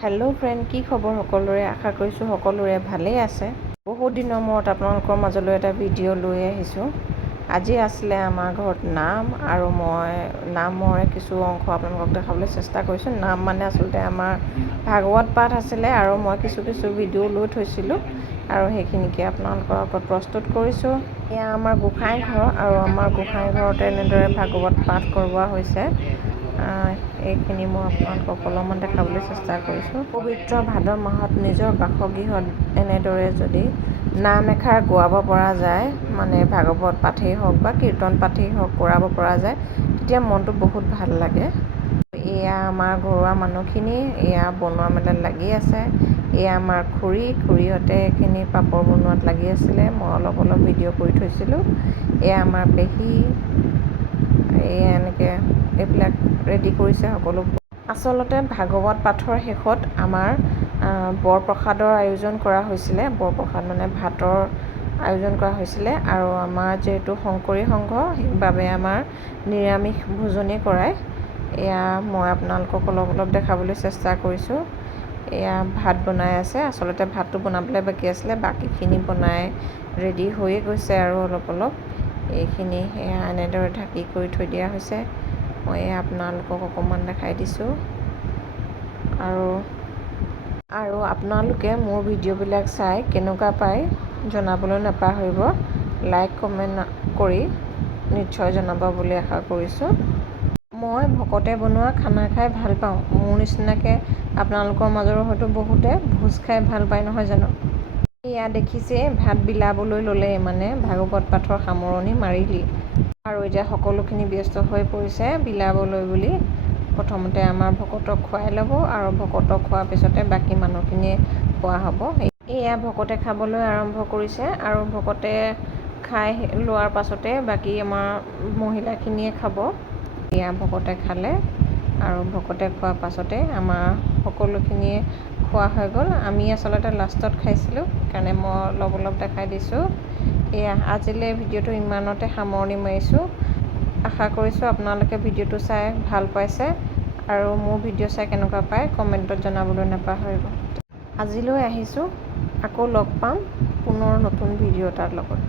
Hello' friend, কি খবৰ সকলোৰে? আশা কৰিছোঁ সকলোৰে ভালেই আছে। বহুত দিনৰ মূৰত আপোনালোকৰ মাজলৈ এটা ভিডিঅ' লৈ আহিছোঁ। আজি আছিলে আমাৰ ঘৰত নাম, আৰু মই নামৰ কিছু অংশ আপোনালোকক দেখাবলৈ চেষ্টা কৰিছোঁ। নাম মানে আচলতে আমাৰ ভাগৱত পাঠ আছিলে, আৰু মই কিছু ভিডিঅ' লৈ থৈছিলোঁ, আৰু সেইখিনিকে আপোনালোকৰ আগত প্ৰস্তুত কৰিছোঁ। এয়া আমাৰ গোসাঁই ঘৰ, আৰু আমাৰ গোসাঁই ঘৰতে এনেদৰে ভাগৱত পাঠ কৰোৱা হৈছে। এইখিনি মই আপোনালোকক অলপমান দেখাবলৈ চেষ্টা কৰিছোঁ। পবিত্ৰ ভাদ মাহত নিজৰ বাসগৃহত এনেদৰে যদি নাম এষাৰ গোৱাব পৰা যায়, মানে ভাগৱত পাঠেই হওক বা কীৰ্তন পাঠেই হওক কৰাব পৰা যায়, তেতিয়া মনটো বহুত ভাল লাগে। এয়া আমাৰ ঘৰুৱা মানুহখিনি, এয়া বনোৱা মেলাত লাগি আছে। এয়া আমাৰ খুৰীহঁতে এইখিনি পাপৰ বনোৱাত লাগি আছিলে, মই অলপ ভিডিঅ' কৰি থৈছিলোঁ। এয়া আমাৰ পেহী, এয়া এনেকৈ এইবিলাক ৰেডি কৰিছে সকলো। আচলতে ভাগৱত পাঠৰ শেষত আমাৰ বৰপ্ৰসাদৰ আয়োজন কৰা হৈছিলে। বৰপ্ৰসাদ মানে ভাতৰ আয়োজন কৰা হৈছিলে, আৰু আমাৰ যিহেতু শংকৰী সংঘ, সেইবাবে আমাৰ নিৰামিষ ভোজনেই কৰায়। এয়া মই আপোনালোকক অলপ দেখাবলৈ চেষ্টা কৰিছোঁ। এয়া ভাত বনাই আছে। আচলতে ভাতটো বনাবলৈ বাকী আছিলে, বাকীখিনি বনাই ৰেডি হৈয়ে গৈছে, আৰু অলপ এইখিনি এয়া এনেদৰে ঢাকি কৰি থৈ দিয়া হৈছে। মই আপোনালোকক অকণমান দেখাই দিছোঁ। আৰু আপোনালোকে মোৰ ভিডিঅ'বিলাক চাই কেনেকুৱা পায় জনাবলৈ নাপাহৰিব। লাইক কমেণ্ট কৰি নিশ্চয় জনাব বুলি আশা কৰিছোঁ। মই ভকতে বনোৱা খানা খাই ভাল পাওঁ। মোৰ নিচিনাকৈ আপোনালোকৰ মাজৰো হয়তো বহুতে ভোজ খাই ভাল পায়, নহয় জানো? এয়া দেখিছে, ভাত বিলাবলৈ ল'লে, মানে ভাগৱত পাঠৰ সামৰণি মাৰিলি, আৰু এতিয়া সকলোখিনি ব্যস্ত হৈ পৰিছে বিলাবলৈ বুলি। প্ৰথমতে আমাৰ ভকতক খুৱাই ল'ব, আৰু ভকতক খোৱাৰ পিছতে বাকী মানুহখিনিয়ে খোৱা হ'ব। এয়া ভকতে খাবলৈ আৰম্ভ কৰিছে, আৰু ভকতে খাই লোৱাৰ পাছতে বাকী আমাৰ মহিলাখিনিয়ে খাব। এয়া ভকতে খালে, আৰু ভকতে খোৱাৰ পাছতে আমাৰ সকলোখিনিয়ে খোৱা হৈ গ'ল। আমি আচলতে লাষ্টত খাইছিলোঁ, সেইকাৰণে মই অলপ দেখাই দিছোঁ। এয়া আজিলৈ ভিডিঅ'টো ইমানতে সামৰণি মাৰিছোঁ। আশা কৰিছোঁ আপোনালোকে ভিডিঅ'টো চাই ভাল পাইছে, আৰু মোৰ ভিডিঅ' চাই কেনেকুৱা পায় কমেণ্টত জনাবলৈ নাপাহৰিব। আজিলৈ আহিছোঁ, আকৌ লগ পাম পুনৰ নতুন ভিডিঅ' এটাৰ লগত।